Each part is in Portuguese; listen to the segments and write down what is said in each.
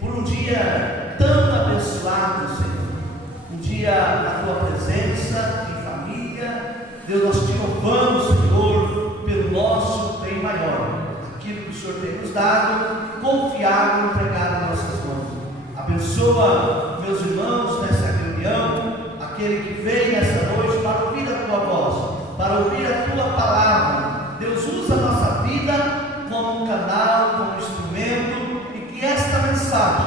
por um dia tão abençoado, Senhor. Um dia na Tua presença, em família. Deus, nós te louvamos, Senhor, pelo nosso bem maior. Aquilo que o Senhor tem nos dado, confiado e entregado em nossas mãos. Abençoa meus irmãos nessa reunião, aquele que vem nessa noite para ouvir a Tua voz, para ouvir a Tua palavra. Deus, usa a nossa vida como um canal, como um instrumento, e que esta mensagem,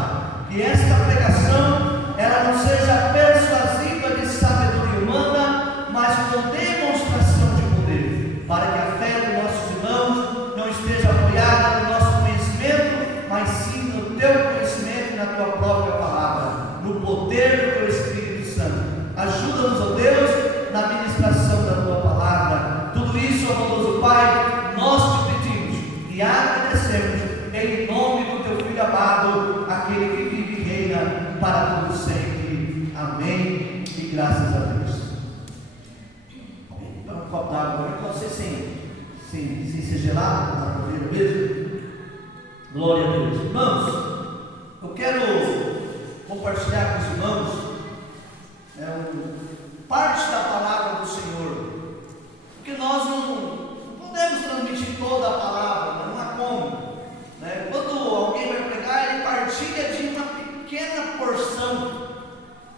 que esta pregação, ela não seja persuasiva de sabedoria humana, mas com demonstração de poder, para que a fé dos nossos irmãos não esteja apoiada no nosso conhecimento, mas sim no Teu conhecimento e na Tua própria palavra, no poder do Teu Espírito Santo. Ajuda-nos, ó Deus, na ministração da Tua palavra. Tudo isso, ó bondoso Pai, nós te pedimos e agradecemos em nome do Teu Filho amado, aquele que vive e reina para todo sempre. Amém e graças a Deus. Para um copo d'água agora, pode ser sem ser gelado, na cadeira mesmo. Glória a Deus. Irmãos, eu quero compartilhar com os irmãos parte da palavra do Senhor, porque nós não podemos transmitir toda a palavra, não há como, né? Quando alguém vai pregar, ele partilha de uma pequena porção.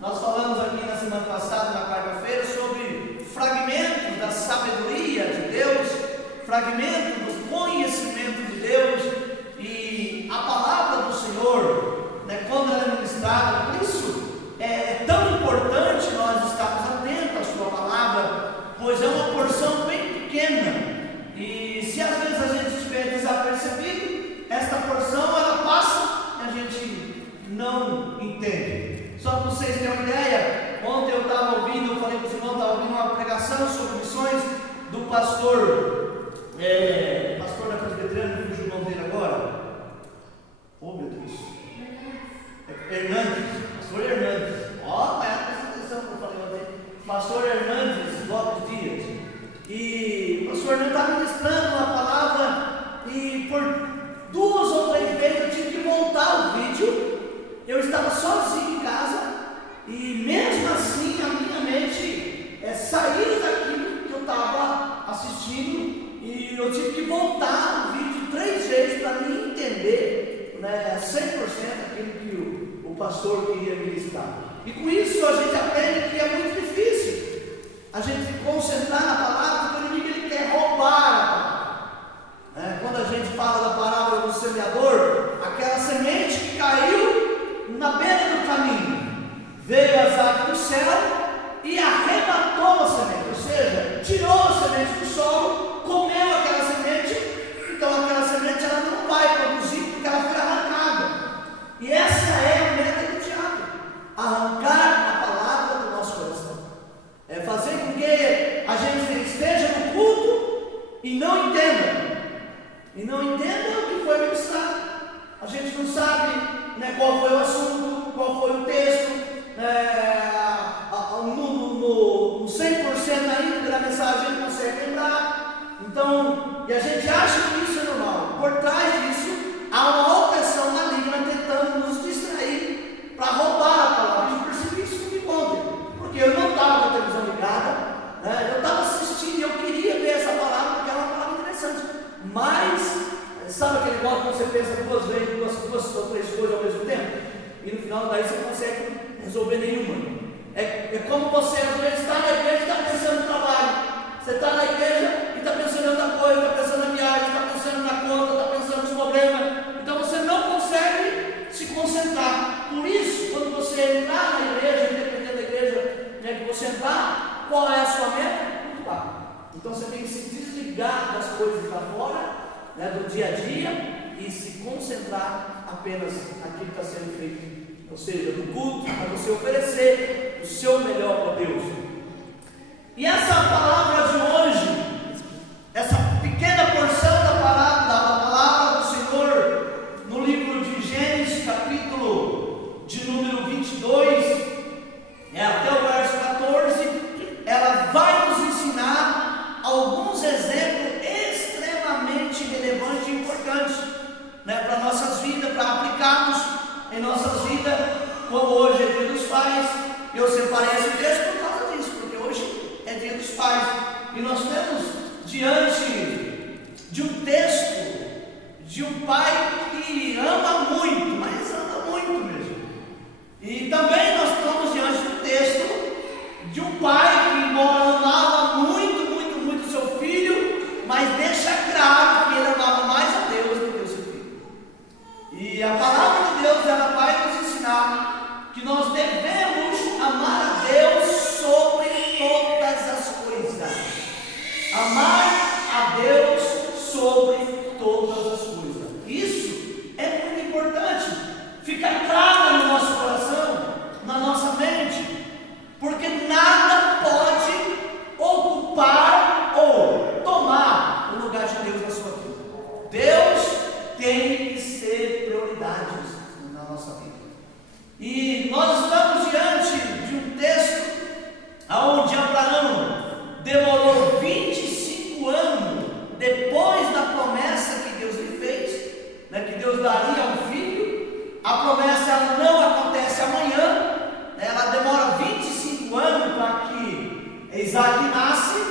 Nós falamos aqui na semana passada, na quarta-feira, sobre fragmentos da sabedoria de Deus, fragmentos do conhecimento de Deus, e a palavra do Senhor, né, quando ela é ministrada, por isso é tão importante nós estarmos atentos à Sua palavra, pois é uma porção bem pequena, e se às vezes a gente estiver desapercebido, esta porção ela passa e a gente não entende. Só para vocês terem uma ideia, ontem eu estava ouvindo, eu falei para os irmãos, estava ouvindo uma pregação sobre missões do pastor da Presbiteriana, me fugiu o nome dele agora. Oh meu Deus, Hernandes, pastor Hernandes. Ó, presta atenção que eu falei ontem. Pastor Hernandes Lopes Dias. E o pastor Hernandes estava ministrando uma palavra, e por 2 ou 3 vezes eu tive que voltar o vídeo. Eu estava sozinho em casa, e mesmo assim a minha mente saiu daquilo que eu estava assistindo, e eu tive que voltar o vídeo 3 vezes para me entender, né, 100% aquilo que o pastor queria ministrar. E com isso a gente aprende que é muito difícil a gente se concentrar na palavra, porque o inimigo ele quer roubar a palavra. Quando a gente fala da palavra do semeador, aquela semente que caiu na beira do caminho, veio as aves do céu e arrebatou a semente, ou seja, tirou a semente do solo, comeu aquela semente. Então aquela semente ela não vai produzir porque ela foi arrancada. E essa é a meta do diabo: arrancar a palavra do nosso coração, fazer com que a gente esteja no culto e não entenda o que foi ministrado. A gente não sabe, né, qual foi o assunto, qual foi o texto, no 100% ainda da mensagem a gente consegue lembrar. Então, e a gente acha que isso é normal. Por trás disso há uma opressão maligna tentando nos distrair para roubar a palavra. Eu percebi isso comigo ontem, porque eu não estava com a televisão ligada, né? Eu estava assistindo e eu queria ver essa palavra porque era uma palavra interessante, mas sabe aquele negócio que você pensa 2 vezes, 2 ou 3 coisas ao mesmo tempo, e no final daí você não consegue resolver nenhuma. É como você às vezes está na igreja e está pensando no trabalho, você está na igreja e está pensando em outra coisa, está pensando na viagem, está pensando na conta, está pensando nos problemas, então você não consegue se concentrar. Por isso, quando você entrar na igreja, independente da igreja, né, que você entrar, qual é a sua meta? Cultuar. Então você tem que se desligar das coisas lá fora, né, do dia a dia, e se concentrar apenas naquilo que está sendo feito, ou seja, no culto, para você oferecer o seu melhor para Deus. E essa palavra de hoje, essa pequena porção da palavra do Senhor, no livro de Gênesis, capítulo de número 22, até o verso 14, ela vai nos ensinar alguns exemplos extremamente relevantes e importantes, né, para nossas vidas, para aplicarmos em nossas vidas, como hoje é Dia dos Pais. Eu separei esse texto por causa disso, porque hoje é Dia dos Pais. E nós temos diante de um texto de um pai que ama muito, mas ama muito mesmo. E também nós estamos diante do texto de um pai que, embora amava muito, muito, muito seu filho, mas deixa claro que ele amava mais a Deus do que o seu filho. E a palavra de Deus, ela vai nos ensinar que nós devemos amar a Deus sobre todas as coisas. Amar a Deus sobre todas as coisas. Isso é muito importante. Ficar claro no nosso coração, na nossa mente, porque nada pode ocupar ou tomar o lugar de Deus na sua vida. Deus tem que ser prioridade na nossa vida. E nós estamos diante de um texto onde Abraão demorou 25 anos depois da promessa que Deus lhe fez, né, que Deus daria um filho. A promessa ela não acontece amanhã, ela demora 25 anos para que Isaac nasce.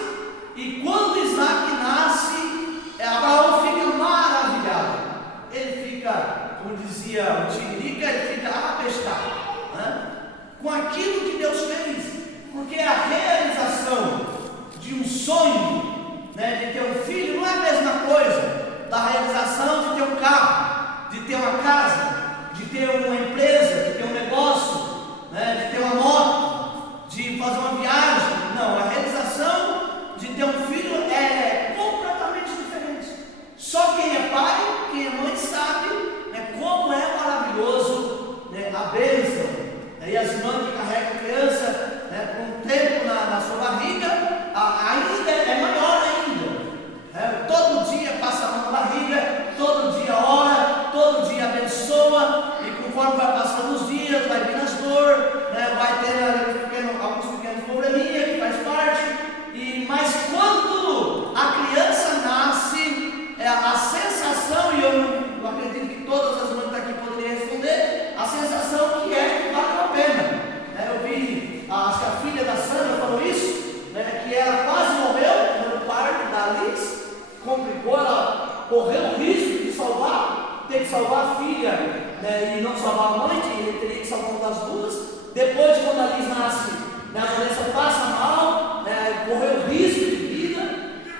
E quando Isaac nasce, Abraão fica maravilhado. Ele fica, como dizia o Tiririca, ele fica abestado, né, com aquilo que Deus fez, porque a realização de um sonho, né, de ter um filho, não é a mesma coisa da realização de ter um carro, de ter uma casa, de ter uma empresa, de ter um negócio, né, de ter uma moto, de fazer uma viagem. Não, a realização de ter um filho é completamente diferente. Só quem é pai, quem é mãe sabe, né, como é maravilhoso, né, a bênção, né, e as mães que carregam a criança, né, com um tempo na sua barriga, ainda é maior ainda. Todo dia passa a mão na barriga, todo dia ora, todo dia abençoa, e conforme vai passando os dias, vai vindo as dores, né, vai ter alguns pequenos probleminhas que faz parte. Mas quando a criança nasce, a sensação, e eu acredito que todas as mães daqui poderiam responder, a sensação que vale a pena. Eu vi, acho que a filha da Sandra falou isso, né, que ela quase morreu no parto da Alice, complicou, ela correu o risco de salvar, ter que salvar a filha, né, e não salvar a mãe, teria que salvar uma das duas. Depois, quando a Alice nasce, né, a Vanessa passa mal, né, correu risco de vida,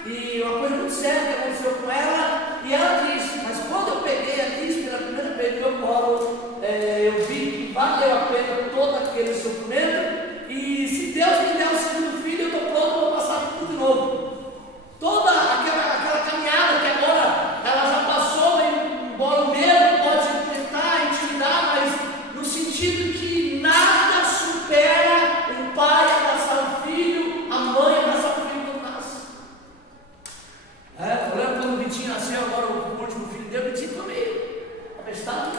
e uma coisa muito séria que aconteceu com ela, e ela disse: mas quando eu peguei a Alice pela primeira vez no meu colo, eu vi que valeu a pena todo aquele sofrimento, e se Deus me der o segundo filho, eu estou pronto para passar tudo de novo. Toda aquela caminhada que agora ela já passou, embora o medo pode tentar intimidar, mas no sentido que nada supera um pai abraçar um filho, a mãe abraçar um filho quando nasce. Eu lembro quando o Vitinho nasceu, agora o último filho dele, o Vitinho ficou meio abestado,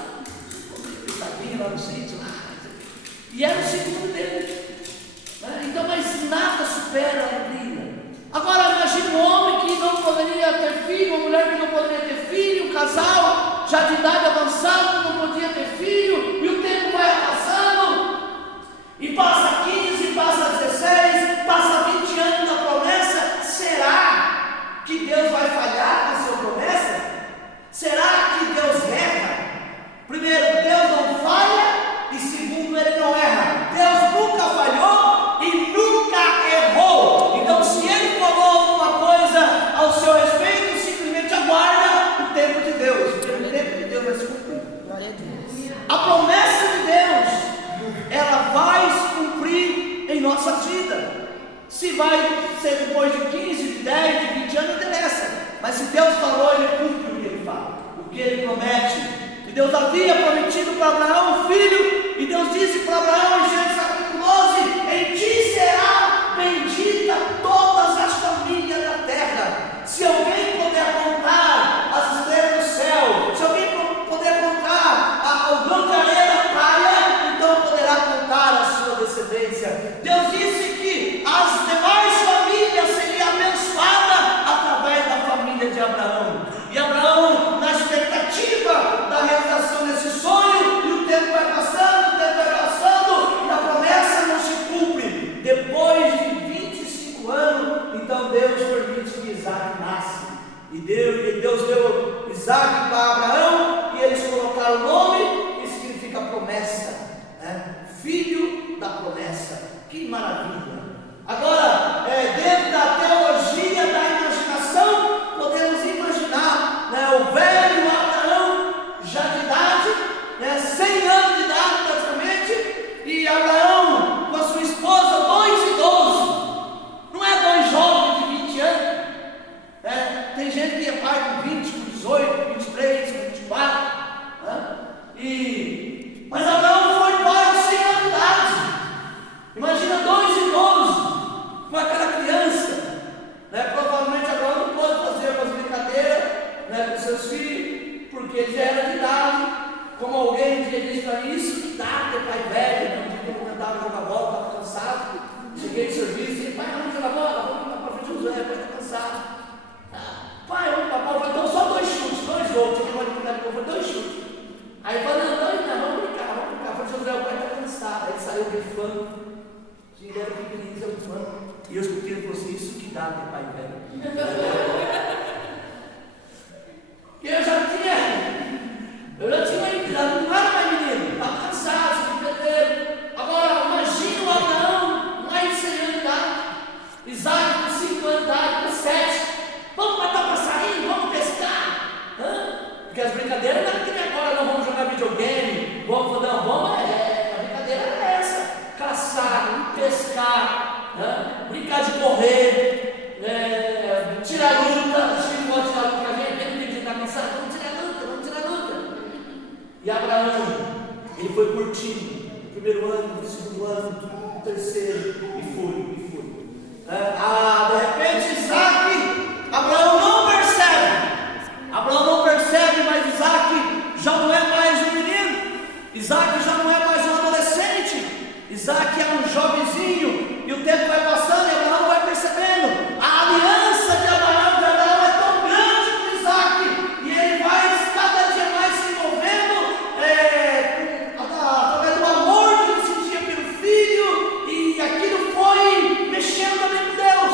lá no sítio, e era o segundo dele, né? Então, mas nada supera a alegria. Agora imagine um homem que não poderia ter filho, uma mulher que não poderia ter filho, um casal já de idade avançada não podia ter filho, e o tempo vai passando, e passa 15, passa 16, passa 20 anos da promessa. Será que Deus vai falhar na sua promessa? Será que Deus erra? Primeiro, Deus não falha, e segundo, Ele não erra. Deus nunca falhou e nunca errou. Então, se Ele falou alguma coisa ao seu respeito, simplesmente aguarda o tempo de Deus, porque o tempo de Deus vai se cumprir. Glória a Deus. A promessa de Deus, ela vai se cumprir em nossas vidas. Se vai ser depois de 15, de 10, de 20 anos, não interessa. Mas se Deus falou, Ele cumpre o que Ele fala, o que Ele promete. Deus havia prometido para Abraão um filho, e Deus disse para Abraão em Gênesis capítulo 12: em ti será bendita todas as famílias da terra. Se alguém puder contar as estrelas do céu, se alguém puder contar o grão de areia da praia, então poderá contar a sua descendência. Deus disse que as demais famílias seriam abençoadas através da família de Abraão. E Abraão, na expectativa da realização desse sonho, e o tempo pai velho, né? Um dia que eu tentava jogar bola, estava cansado. Cheguei de serviço e disse, pai, vamos jogar bola, vamos lá para frente do Josué, pai está cansado. Pai, vamos para a bola, então só 2 chutes, 2 gols, tinha que brincar de bola, foi 2 chutes. Aí eu falei, não, vamos brincar. Eu falei, Josué, o pai está cansado. Aí ele saiu bifando, ele era pequenininho, saiu bifando. E eu escutei ele falou assim, isso que dá de pai velho. E eu já tinha ido, não era mais menino, estava cansado, se pedreiro. Agora, imagina o Abraão, mais de 100 anos de idade, Isaac com 5 anos de idade, com 7. Vamos matar passarinho, vamos pescar. Porque as brincadeiras não era que nem agora, não vamos jogar videogame, a brincadeira era essa: caçar, pescar, brincar de correr, tirar luta. Os filhos podem tirar luta, a gente está cansado, vamos tirar luta. E Abraão, ele foi curtindo o primeiro ano, o segundo ano, o terceiro, e foi. De repente, Isaac, Abraão não percebe, mas Isaac já não é mais um menino, Isaac já não é mais um adolescente, Isaac é um jovenzinho, e o tempo vai passando e Abraão vai percebendo, a aliança de Abraão é tão grande com Isaac, e ele vai cada dia mais se envolvendo através do amor que ele sentia pelo filho, e aquilo foi mexendo também com Deus.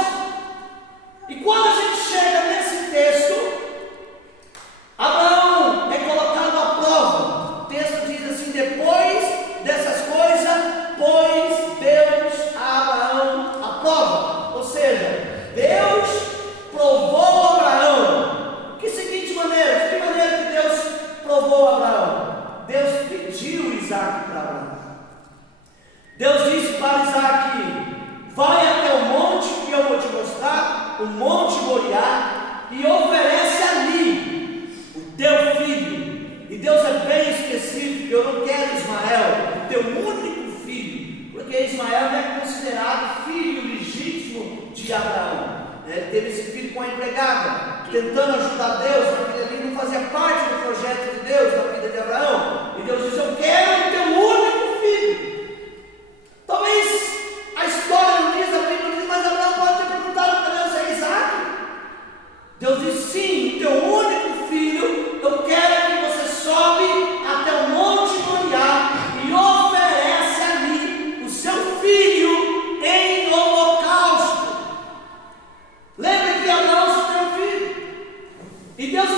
E quando a gente chega nesse texto, Abraão é colocado à prova. O texto diz assim: depois dessas coisas, pôs Deus a Abraão à prova. Ou seja, Deus provou Abraão. De que maneira que Deus provou Abraão? Deus pediu Isaac para Abraão. Deus disse para Isaac: vai até o monte que eu vou te mostrar, o Monte Moriá, e oferece ali o teu filho. E Deus é bem específico: eu não quero Ismael, o teu único filho, porque Ismael não é considerado filho legítimo de Abraão. Ele teve esse filho com a empregada, tentando ajudar Deus, porque ele não fazia parte do projeto de Deus na vida de Abraão. E Deus diz: eu quero o teu único filho. Talvez a história não diz, a Bíblia não diz, mas Abraão pode ter perguntado para Deus: é Isaac? Deus diz: sim, o teu único filho. Eu quero que você sobe até o Monte Moriá e oferece ali o seu filho em holocausto. Lembra que Abraão só tem um filho, e Deus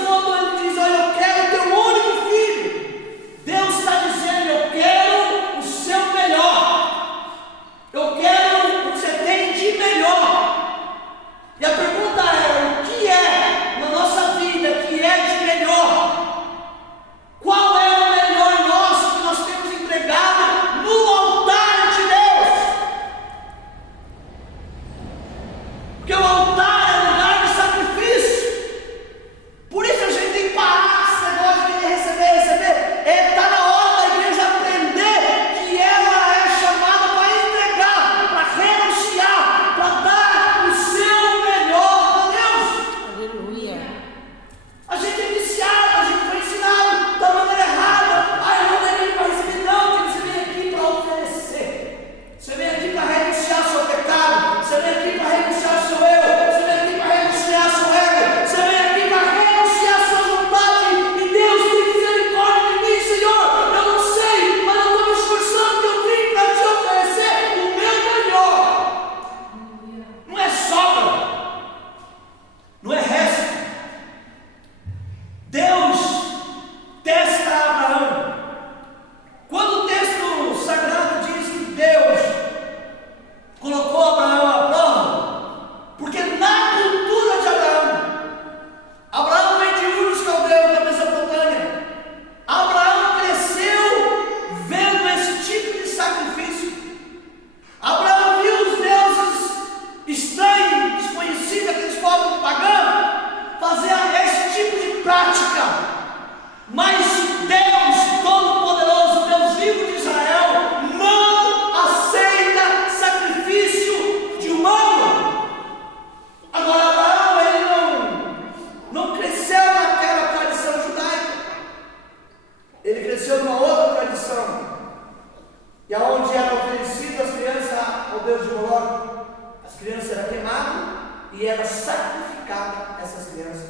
era sacrificada essas crianças.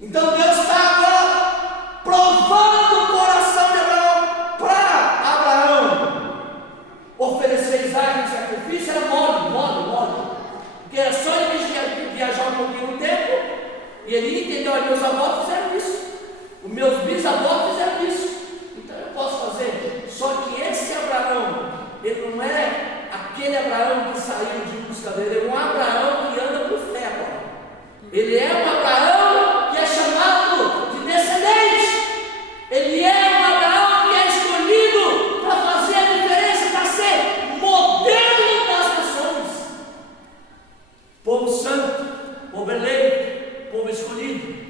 Então Deus estava provando o coração de Abraão. Para Abraão oferecer Isaac em sacrifício era mole, porque era só ele viajar um pouquinho no tempo, e ele entendeu: olha, meus avós fizeram isso, os meus bisavós fizeram isso, então eu posso fazer. Só que esse Abraão, ele não é aquele Abraão que saiu de busca dele, ele é um Abraão que anda por fé agora. Ele é um Abraão que é chamado de descendente. Ele é um Abraão que é escolhido para fazer a diferença, para ser modelo das nações. Povo santo, povo eleito, povo escolhido.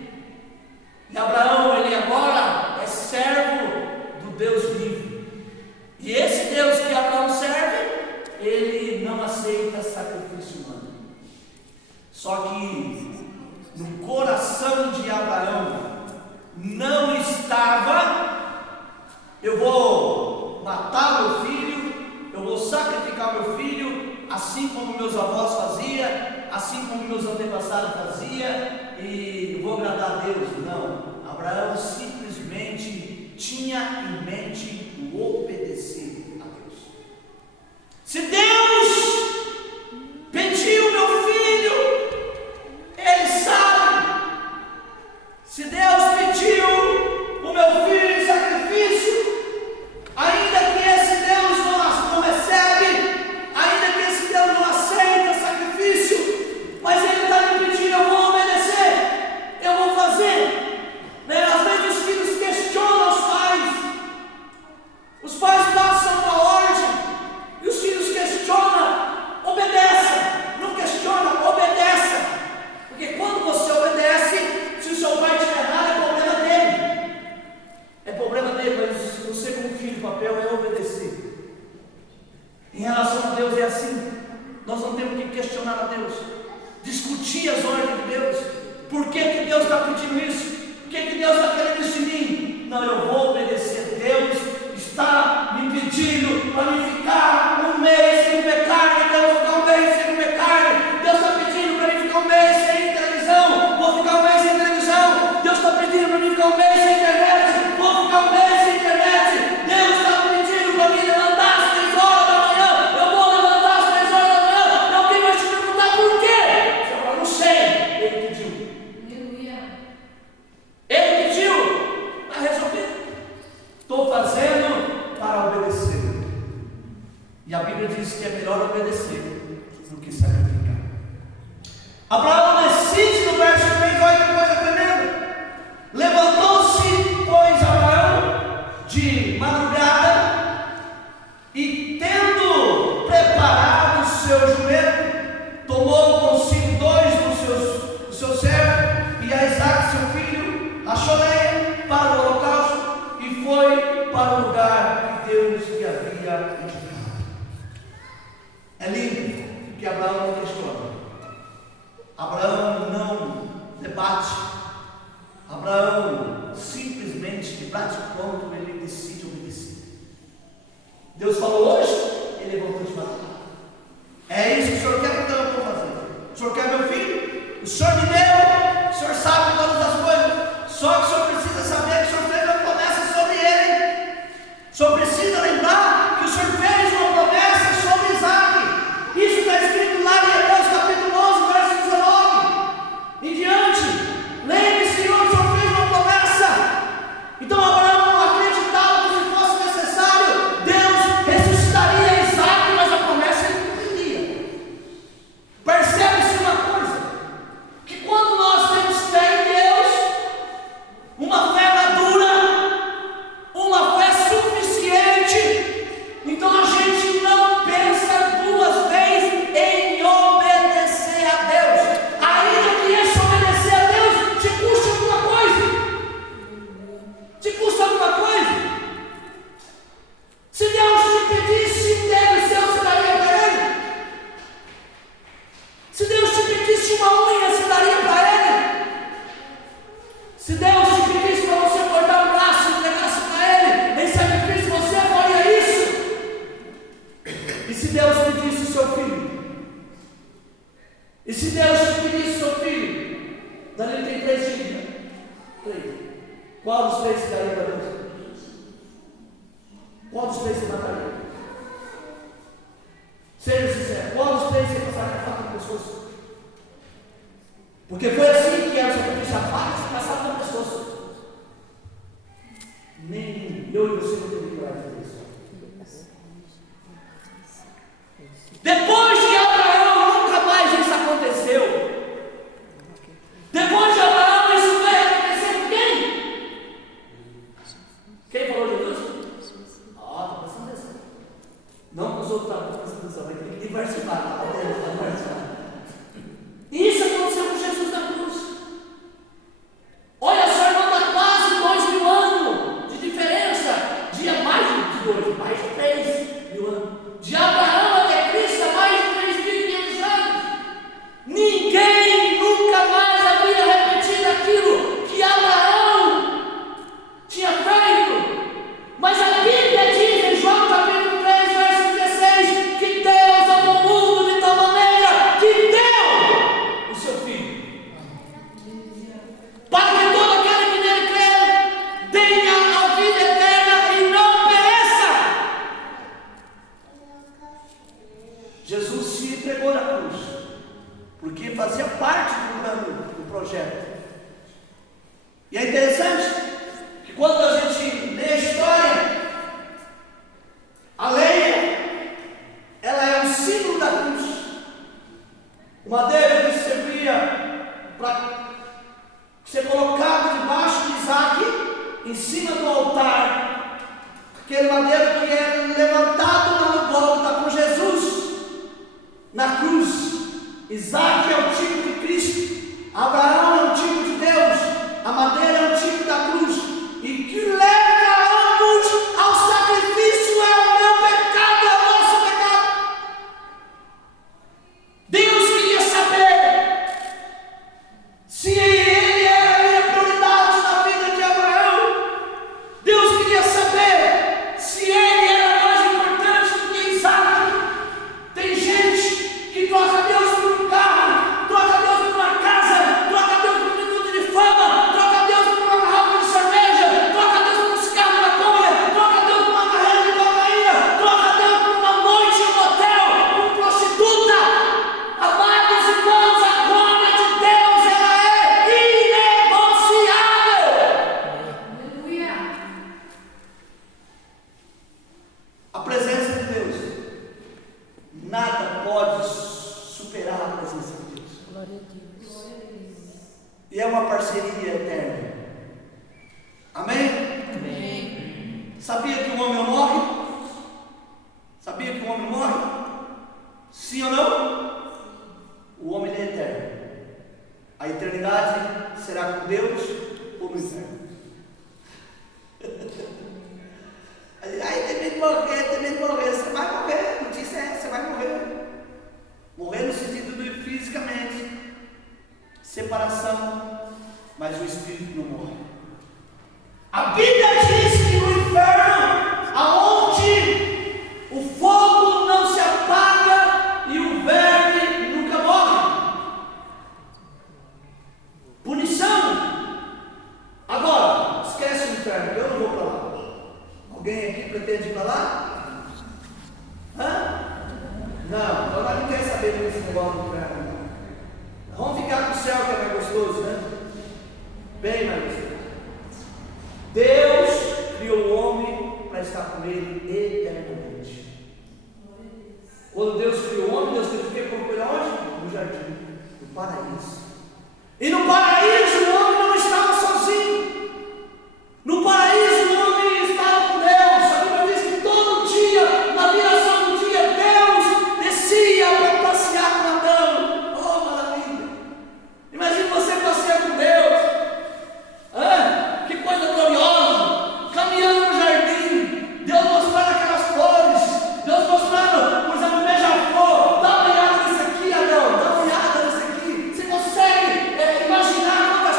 E Abraão, ele agora é servo do Deus vivo. E esse Deus que Abraão serve, ele não aceita sacrifício humano. Só que no coração de Abraão não estava: eu vou matar meu filho, eu vou sacrificar meu filho, assim como meus avós faziam, assim como meus antepassados faziam, e vou agradar a Deus. Não, Abraão simplesmente tinha em mente o obedecer a Deus. Se Deus pediu meu filho, Ele sabe. Se Deus pediu o meu filho em sacrifício, ainda que esse Deus não recebe, ainda que esse Deus não aceita sacrifício, mas Ele está me pedindo, eu vou obedecer, eu vou fazer. Às vezes os filhos questionam os pais. Os pais passam uma ordem e os filhos questionam. Obedeça. Não questiona, obedeça. Porque quando você obedece, se o seu pai estiver errado, é problema dele. É problema dele, mas você como filho, o papel é obedecer. Em relação a Deus é assim. Nós não temos que questionar a Deus, discutir as ordens de Deus. Por que Deus está pedindo isso? Por que Deus está querendo isso de mim? Não, eu vou obedecer. Deus está me pedindo para me ficar um mês sem comer carne, então eu vou ficar um mês sem comer carne. Deus está pedindo para mim ficar um mês sem televisão, vou ficar um mês sem televisão. Deus está pedindo para mim ficar um mês sem internet, vou ficar um mês sem internet. Deus está pedindo para mim levantar às 3 horas da manhã, eu vou levantar às 3 horas da manhã. E alguém vai te perguntar por quê? Você fala: não sei. Ele pediu. Ele pediu, está resolvido. Estou fazendo para obedecer. E a Bíblia diz que é melhor obedecer do que sacrificar. Abraão decide no verso 3, olha que coisa tremenda. Levantou-se, pois, Abraão de madrugada, e tendo preparado o seu jumento, tomou consigo 2 dos seus servos e a Isaac seu filho, achou lenha para o holocausto e foi para o lugar que Deus lhe havia indicado. É lindo que Abraão não questiona, Abraão não debate, Abraão simplesmente, de bate pronto, ele decide obedecer. Deus falou hoje, ele levantou de madrugada. É isso que o Senhor quer, então eu vou fazer. O Senhor quer meu filho? O Senhor me deu, o Senhor sabe todas as coisas. Só que o Senhor precisa saber que o Senhor fez uma promessa sobre ele. O Senhor precisa lembrar que o Senhor fez uma promessa sobre Isaac. Isso está escrito lá em Hebreus capítulo 11, verso 19 em diante. Lembre-se, Senhor, o Senhor fez uma promessa. Então Abraão não acreditava que, se fosse necessário, Deus ressuscitaria Isaac, mas a promessa ele cumpriria. Percebe-se uma coisa, que quando nós temos fé em Deus, uma fé madura, uma fé suficiente, então a gente não pensa 2 vezes em obedecer a Deus, ainda que esse obedecer a Deus te custe alguma coisa. Te custa alguma coisa? Se Deus te pedisse um dedo seu, você daria para Ele? Se Deus te pedisse uma unha, você daria para Ele? Se Deus te pedisse para você cortar um braço e entregasse para Ele em sacrifício, você faria isso? E se Deus pedisse o seu filho? E se Deus te pedisse seu filho, Danilo tem 3 filhos, né? 3. Qual dos 3 se daria para Deus? Qual dos 3 você mataria? Seja sincero, qual dos 3 você passaria a faca no pescoço? Porque foi assim que era o sacrifício, a faca se passava no pescoço. Nem eu e você não temos coragem de fazer isso. Depois de Abraão, nunca mais isso aconteceu. Depois de Abraão, isso vai acontecer com quem? Quem falou Jesus? Está prestando atenção. Não que os outros estavam prestando atenção, mas tem que diversificar. Isso aconteceu com Jesus na cruz. Olha só, irmão, dá quase 2.000 anos de diferença. Mais de 2, mais de 3.000 anos. De Abraão até Cristo, há mais de 3.500 anos. Ninguém nunca mais havia repetido aquilo que Abraão tinha feito. Mas a Bíblia diz em João capítulo 3, verso 16, que Deus amou o mundo de tal maneira que deu o seu Filho, para que todo aquele que nele crê tenha a vida eterna e não pereça. Jesus se entregou na cruz, porque fazia parte do plano, do projeto. E é interessante que quando a gente lê a história, a lenha, ela é um símbolo da cruz. O madeiro que servia para ser colocado debaixo de Isaac, em cima do altar, aquele madeiro que é levantado na Gólgota com Jesus na cruz. Isaac é o tipo de Cristo, Abraão é o tipo de Deus, a madeira é o tipo da cruz, e que leva ambos ao sacrifício é o meu pecado, é o nosso pecado. Deus queria saber se ele era a minha prioridade na vida de Abraão. Deus queria saber se ele era mais importante do que Isaac. Tem gente que troca Deus por um carro, troca Deus por uma casa, troca Deus por um minuto de fama, troca Deus por uma garrafa de cerveja, troca Deus por um cigarro na maconha, troca Deus por uma carreira de cocaína, troca Deus por uma noite em um motel, como prostituta. Amados irmãos, a glória de Deus, ela é inegociável. Aleluia. A presença de Deus, nada pode superar a presença de Deus. Glória a Deus. E é uma parceria eterna. Amém? Amém. Sabia que o homem morre? Sabia que o homem morre? Sim ou não? O homem é eterno. A eternidade será com Deus ou no inferno? Aí tem medo de morrer, tem medo de morrer. Você vai morrer, a notícia é essa, você vai morrer. Morrer no sentido de fisicamente, separação, mas o espírito não morre. A Bíblia diz que no inferno, aonde o fogo não se apaga e o verme nunca morre. Punição. Agora, esquece o inferno, eu não vou para lá. Alguém aqui pretende ir para lá? Hã? Não, então nós não queremos saber desse negócio do inferno. Vamos ficar com o céu, que é mais gostoso, né? Bem mais gostoso. Deus criou o homem para estar com ele eternamente. Quando Deus criou o homem, Deus teve que colocou ele onde? No jardim, no paraíso. E no paraíso o homem não estava sozinho. No paraíso o homem estava com Deus. A Bíblia diz que todo dia, na viração do dia, Deus descia para passear com Adão. Oh, maravilha! Imagine você passear com Deus. Que coisa gloriosa! Caminhando no jardim, Deus mostrando aquelas flores, Deus mostrando, por exemplo, beija-flor. Dá uma olhada nisso aqui, Adão, dá uma olhada nisso aqui. Você consegue imaginar quantas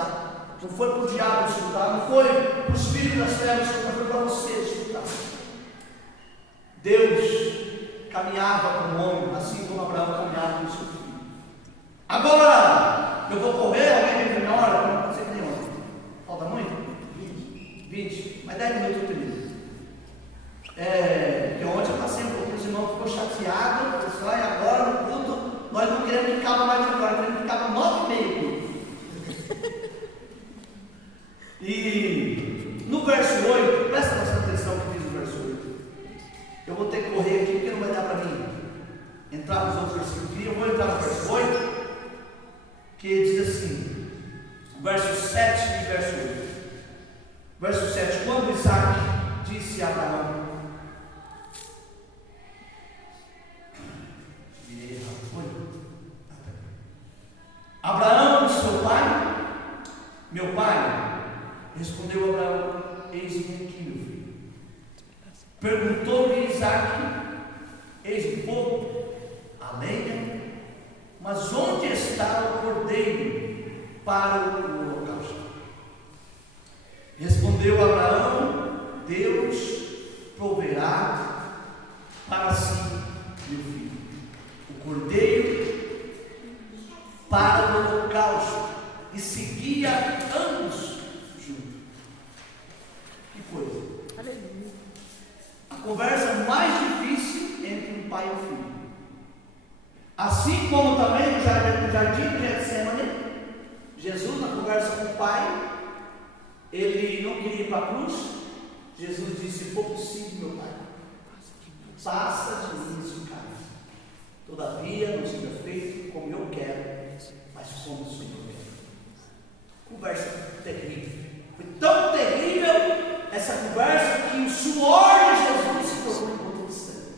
desfrutar. Não foi para o diabo desfrutar, não foi para os filhos das trevas desfrutar, foi para você desfrutar. Deus caminhava com o homem, assim como Abraão caminhava com o seu filho. Agora, eu vou correr, alguém me melhora, para não ser que nem ontem. Falta muito? 20, mas 10 minutos eu termino. Porque ontem eu passei um pouquinho, os irmãos ficou chateado, pessoal, e agora no culto, nós não queremos que acaba mais agora, queremos que acaba 9h30. E no verso 8, presta bastante atenção no que diz o verso 8. Eu vou ter que correr aqui porque não vai dar para mim entrar nos outros versículos. Eu vou entrar no verso 8, que diz assim, verso 7 e verso 8. Verso 7, quando Isaac disse a Abraão, Abraão, seu pai, meu pai, respondeu Abraão, eis-me aqui, meu filho. Perguntou-lhe Isaac, eis o fogo, a lenha, mas onde está o cordeiro para o holocausto? Respondeu Abraão, Deus proverá para si, meu filho, o cordeiro para o holocausto, e seguia ambos juntos. Que coisa! Aleluia. A conversa mais difícil entre um pai e um filho. Assim como também no jardim de Getsemane, Jesus, na conversa com o pai, ele não queria ir para a cruz. Jesus disse: se for possível, meu pai, passa de mim esse cálice. Todavia, não seja feito como eu quero, mas como o Senhor quer. Conversa terrível. Foi tão terrível essa conversa que o suor de Jesus se tornou em gota de sangue,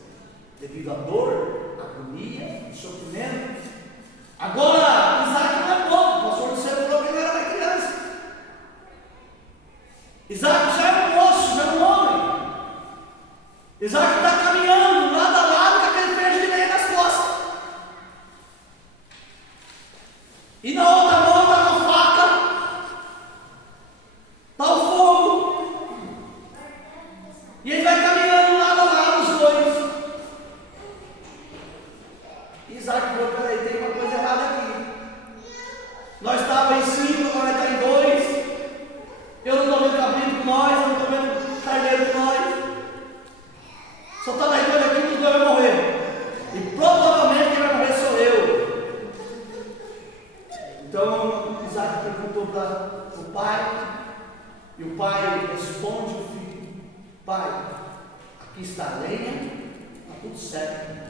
devido à dor, à agonia, ao sofrimento. Agora, Isaac não é bom. O pastor do céu falou que ele era uma criança. Isaac já é um moço, já é um homem. Isaac está caminhando lado a lado com aquele peixe de lenha nas costas. E na outra mão está uma faca, está o fogo. E ele vai caminhando lado a lado, os dois. Isaac falou: peraí, tem uma coisa errada aqui. Nós estávamos em 5, agora está em 2. Eu não estou vendo cabrito com nós, eu não estou vendo carneiro com nós. Só está nós dois aqui, os dois vão morrer. E provavelmente quem vai morrer sou eu. Então Isaac perguntou para o pai, e o pai responde ao filho: pai, aqui está a lenha, está tudo certo.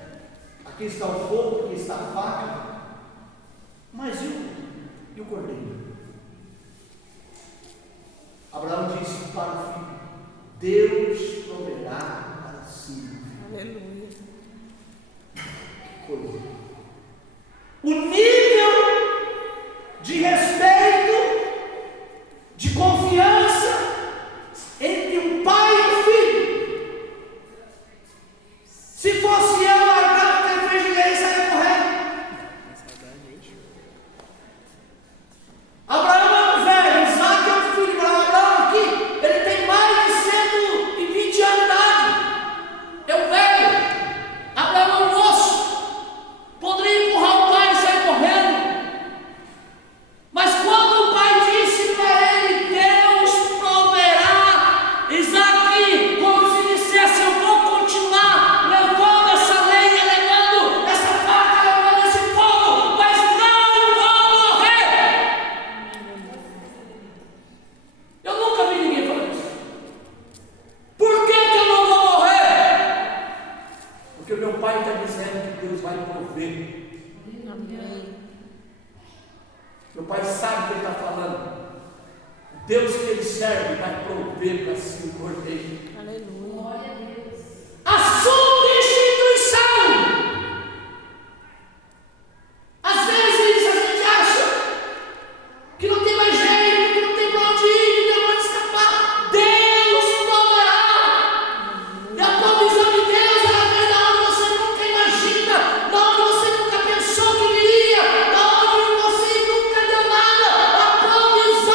Aqui está o fogo, aqui está a faca. Mas e o cordeiro? Abraão disse para o filho: Deus proverá para si. Aleluia. Que coisa. O nível de respeito, de confiança entre um pai e um filho. Se fosse eu, largava aquele peixe de lenha e saia correndo. Abraão é um velho, Isaac é um filho. Abraão aqui, ele tem mais de 120 anos de idade. É um velho. Abraão é um moço. Poderia empurrar o pai e sair correndo. Mas quando o pai disse para ele: Deus proverá, Isaac, como se dissesse: eu vou continuar levando essa lenha, levando essa faca, levando esse fogo, mas não vou morrer. Eu nunca vi ninguém falar isso. Por que eu não vou morrer? Porque o meu pai está dizendo que Deus vai prover. Meu pai sabe o que ele está falando. O Deus que ele serve vai prover para si o cordeiro. Aleluia. Glória a Deus. A substituição. Às vezes a gente acha que não tem mais jeito, que não tem para onde ir, que não tem para onde escapar. Deus proverá. E a provisão de Deus, ela vem da onde você nunca imagina, da onde você nunca pensou que viria, da onde você nunca deu nada. A provisão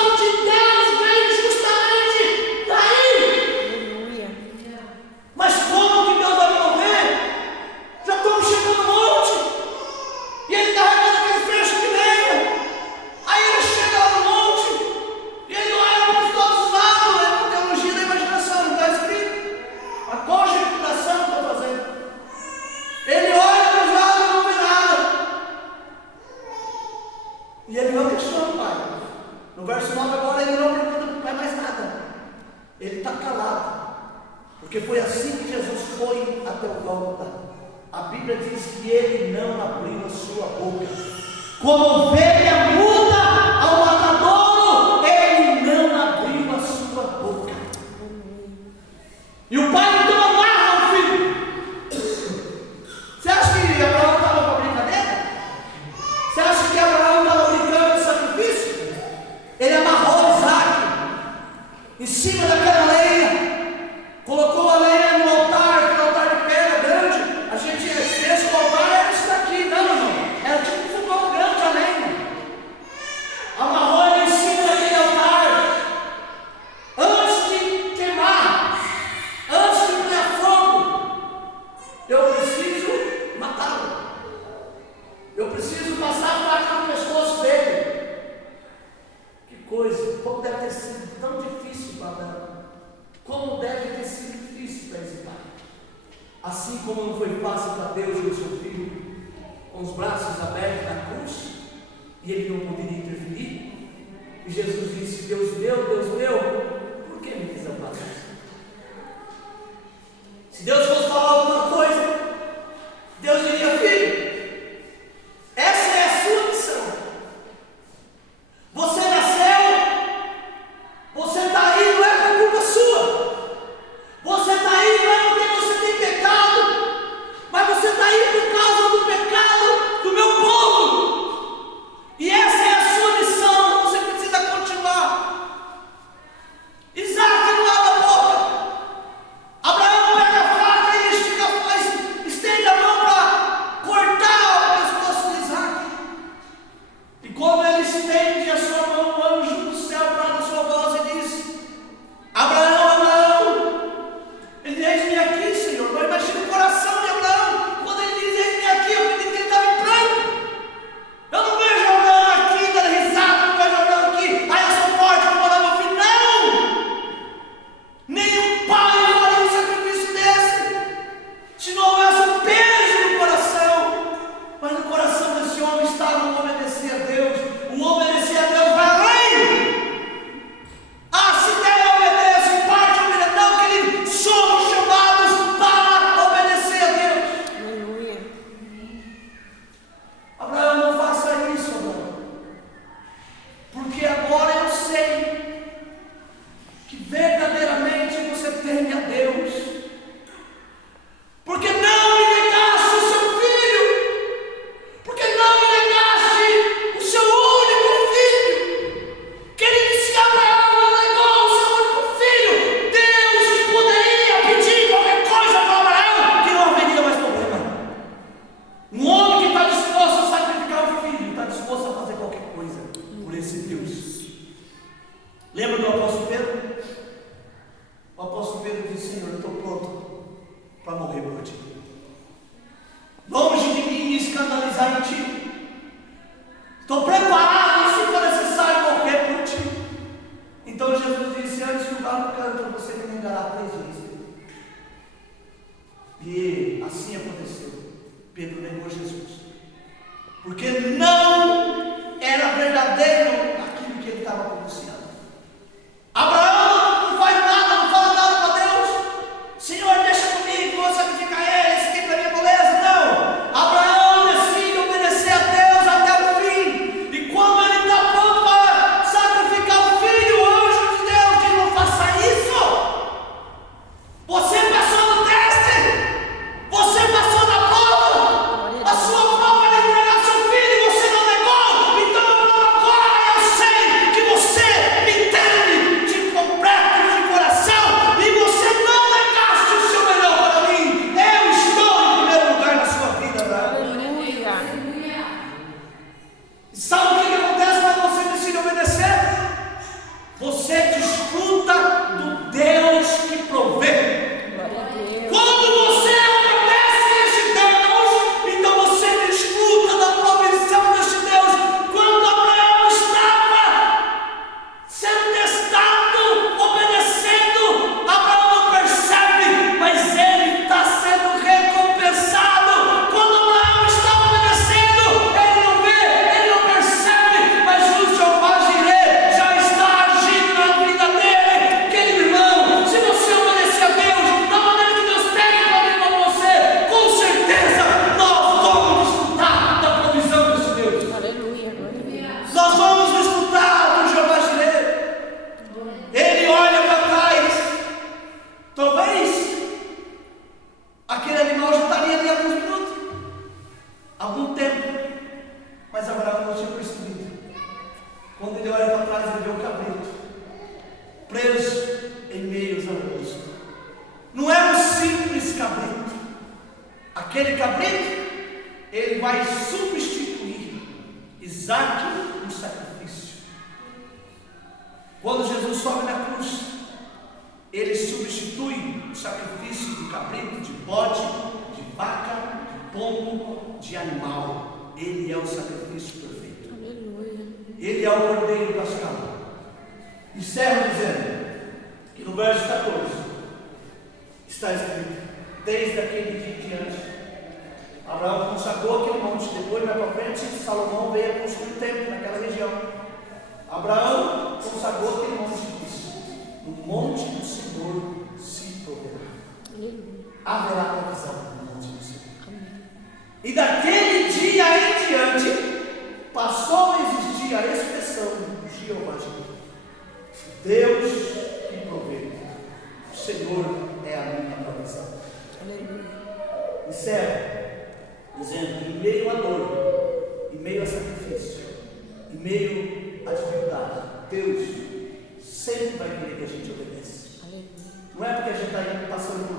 verso 9 agora ele não pergunta para o pai mais nada. Ele está calado. Porque foi assim que Jesus foi até o Gólgota. A Bíblia diz que ele não abriu a sua boca. Como ovelha muda ao matadouro, ele não abriu a sua boca. E o pai então amarra o filho. Você acha que Abraão estava com brincadeira? Você acha que Abraão estava brincando de sacrifício? Ele amarrou Isaac em cima daquela lenha, colocou a lenha no altar, aquele altar de pedra grande. A gente pensa que o altar era isso daqui, não, irmão. Era tipo um fogão grande a lenha. Amarrou ele em cima daquele altar. Antes de queimar, antes de pegar fogo, eu preciso matá-lo. Eu preciso passar a faca no pescoço dele. Que coisa, como deve ter sido tão difícil para Abraão. Como deve ter sido difícil para esse pai. Assim como não foi fácil para Deus ver o seu filho com os braços abertos na cruz, e ele não poderia interferir. E Jesus disse: Deus meu, por que me desamparaste? Se Deus fosse falar alguma coisa, Deus diria: filho, essa é a sua missão. Você nasceu, você está aí, não é por culpa sua. Você está aí não é porque você tem pecado, mas você está aí por causa do pecado do meu povo. E essa é a sua missão, você precisa continuar. Isaac não abre a boca. Abraão pega a faca e estende a mão para cortar o pescoço de Isaac. E quando ele estende a sua mão, o anjo do céu brada a sua voz e diz: Abraão, ele diz: eis-me aqui, Senhor. Não imagina o coração de Abraão quando ele diz: eis-me aqui. Eu acredito que ele estava em pranto. Eu não vejo Abraão aqui dando risada, não vejo Abraão aqui: ai, eu sou forte, eu vou mandar meu filho. Não! Nenhum pai faria um sacrifício desse se não houvesse um peso no coração. Mas no coração desse homem estava o obedecer a Deus. O obedecer a Deus vai além. Ah, se der, obedece, em parte obedece. Não, querido, somos chamados para obedecer a Deus. Aleluia. Abraão, não faça isso, Abraão. Porque agora eu sei que verdadeiramente você teme a Deus. Porque não me negaste o seu filho. Porque não me negaste o seu único filho. Querido, se Abraão não negou o seu único filho, Deus poderia pedir qualquer coisa para Abraão, que não haveria mais problema. Um homem que está disposto a sacrificar o filho, está disposto a fazer qualquer coisa por esse Deus. Lembra do apóstolo Pedro? O apóstolo Pedro disse: Senhor, eu estou pronto para morrer por ti. Longe de mim me escandalizar em ti. Estou preparado, se for necessário, morrer por ti. Então Jesus disse: antes que o galo canta, você me negará 3 vezes. E assim aconteceu. Pedro negou Jesus, porque não era verdadeiro aquilo que ele estava pronunciando. Abraão não faz nada, não fala nada para Deus. Senhor, deixa comigo, vou sacrificar ele, esse aqui para minha beleza. Não, Abraão decide obedecer a Deus até o fim. E quando ele está pronto para sacrificar o filho, o anjo de Deus diz: não faça isso. Você passou no teste, você passou na prova. A sua prova era entregar seu filho e você não negou. Então agora eu sei que você preso em meio aos arbustos. Não é um simples cabrito. Aquele cabrito, ele vai substituir Isaac no sacrifício. Quando Jesus sobe na cruz, ele substitui o sacrifício de cabrito, de bode, de vaca, de pombo, de animal. Ele é o sacrifício perfeito. Aleluia. Ele é o cordeiro pascal. Encerro dizendo que no verso 14 está escrito: desde aquele dia em diante, Abraão consagrou aquele monte. Depois, mais para frente, Salomão veio a construir um templo naquela região. Abraão consagrou aquele monte e disse: no monte do Senhor se proverá. Haverá provisão no monte do Senhor. E daquele dia em diante, passou a existir a expressão Jeová Jireh, Deus que provê. O Senhor é a minha provisão. Encerro dizendo que em meio à dor, em meio a sacrifício, em meio à dificuldade, Deus sempre vai querer que a gente obedeça. Não é porque a gente está passando por